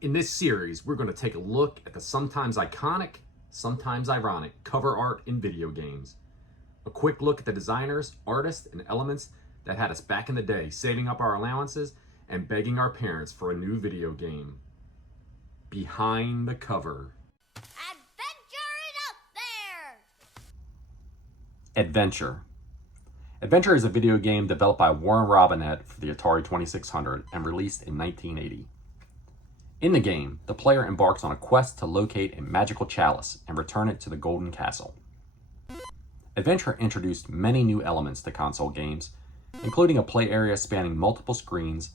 In this series, we're going to take a look at the sometimes iconic, sometimes ironic cover art in video games. A quick look at the designers, artists, and elements that had us back in the day saving up our allowances and begging our parents for a new video game. Behind the cover. Adventure is out there! Adventure. Adventure is a video game developed by Warren Robinett for the Atari 2600 and released in 1980. In the game, the player embarks on a quest to locate a magical chalice and return it to the Golden Castle. Adventure introduced many new elements to console games, including a play area spanning multiple screens,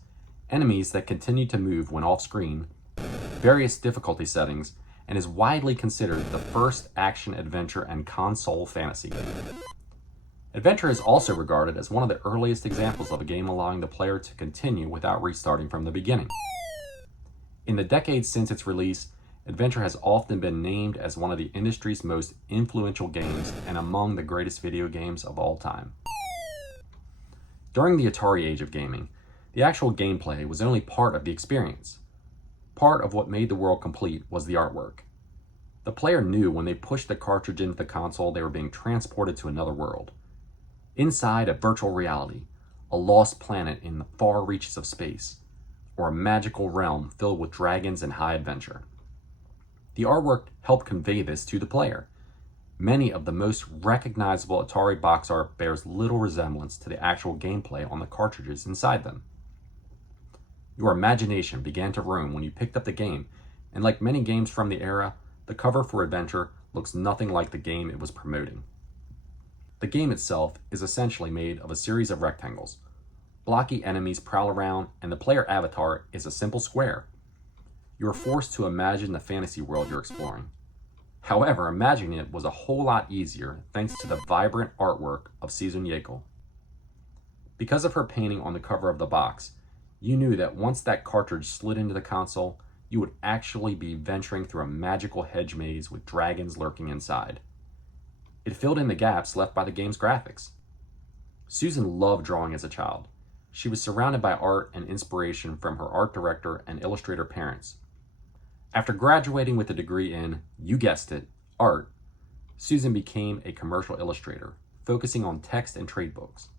enemies that continue to move when off-screen, various difficulty settings, and is widely considered the first action-adventure and console fantasy game. Adventure is also regarded as one of the earliest examples of a game allowing the player to continue without restarting from the beginning. In the decades since its release, Adventure has often been named as one of the industry's most influential games and among the greatest video games of all time. During the Atari age of gaming, the actual gameplay was only part of the experience. Part of what made the world complete was the artwork. The player knew when they pushed the cartridge into the console they were being transported to another world. Inside a virtual reality, a lost planet in the far reaches of space, or a magical realm filled with dragons and high adventure. The artwork helped convey this to the player. Many of the most recognizable Atari box art bears little resemblance to the actual gameplay on the cartridges inside them. Your imagination began to roam when you picked up the game, and like many games from the era, the cover for Adventure looks nothing like the game it was promoting. The game itself is essentially made of a series of rectangles. Blocky enemies prowl around, and the player avatar is a simple square. You are forced to imagine the fantasy world you're exploring. However, imagining it was a whole lot easier thanks to the vibrant artwork of Susan Jaekel. Because of her painting on the cover of the box, you knew that once that cartridge slid into the console, you would actually be venturing through a magical hedge maze with dragons lurking inside. It filled in the gaps left by the game's graphics. Susan loved drawing as a child. She was surrounded by art and inspiration from her art director and illustrator parents. After graduating with a degree in, you guessed it, art, Susan became a commercial illustrator, focusing on text and trade books.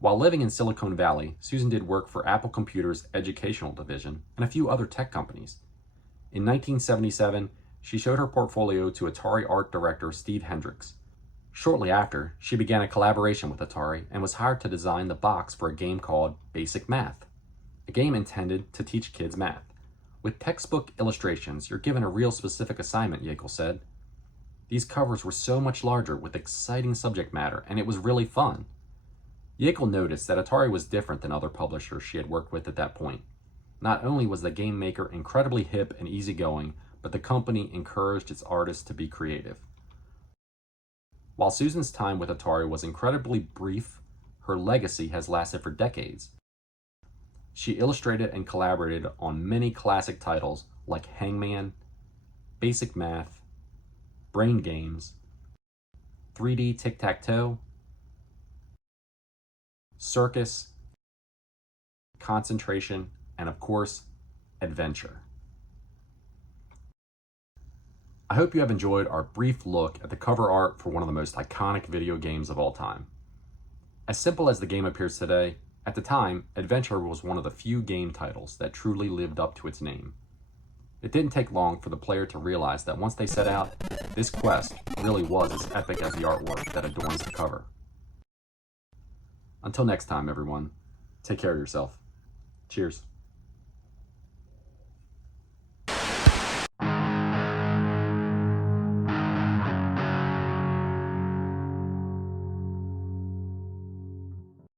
While living in Silicon Valley, Susan did work for Apple Computer's educational division and a few other tech companies. In 1977, she showed her portfolio to Atari art director Steve Hendricks. Shortly after, she began a collaboration with Atari and was hired to design the box for a game called Basic Math, a game intended to teach kids math. With textbook illustrations, you're given a real specific assignment, Jaekel said. These covers were so much larger with exciting subject matter, and it was really fun. Jaekel noticed that Atari was different than other publishers she had worked with at that point. Not only was the game maker incredibly hip and easygoing, but the company encouraged its artists to be creative. While Susan's time with Atari was incredibly brief, her legacy has lasted for decades. She illustrated and collaborated on many classic titles like Hangman, Basic Math, Brain Games, 3D Tic-Tac-Toe, Circus, Concentration, and of course, Adventure. I hope you have enjoyed our brief look at the cover art for one of the most iconic video games of all time. As simple as the game appears today, at the time, Adventure was one of the few game titles that truly lived up to its name. It didn't take long for the player to realize that once they set out, this quest really was as epic as the artwork that adorns the cover. Until next time, everyone, take care of yourself. Cheers.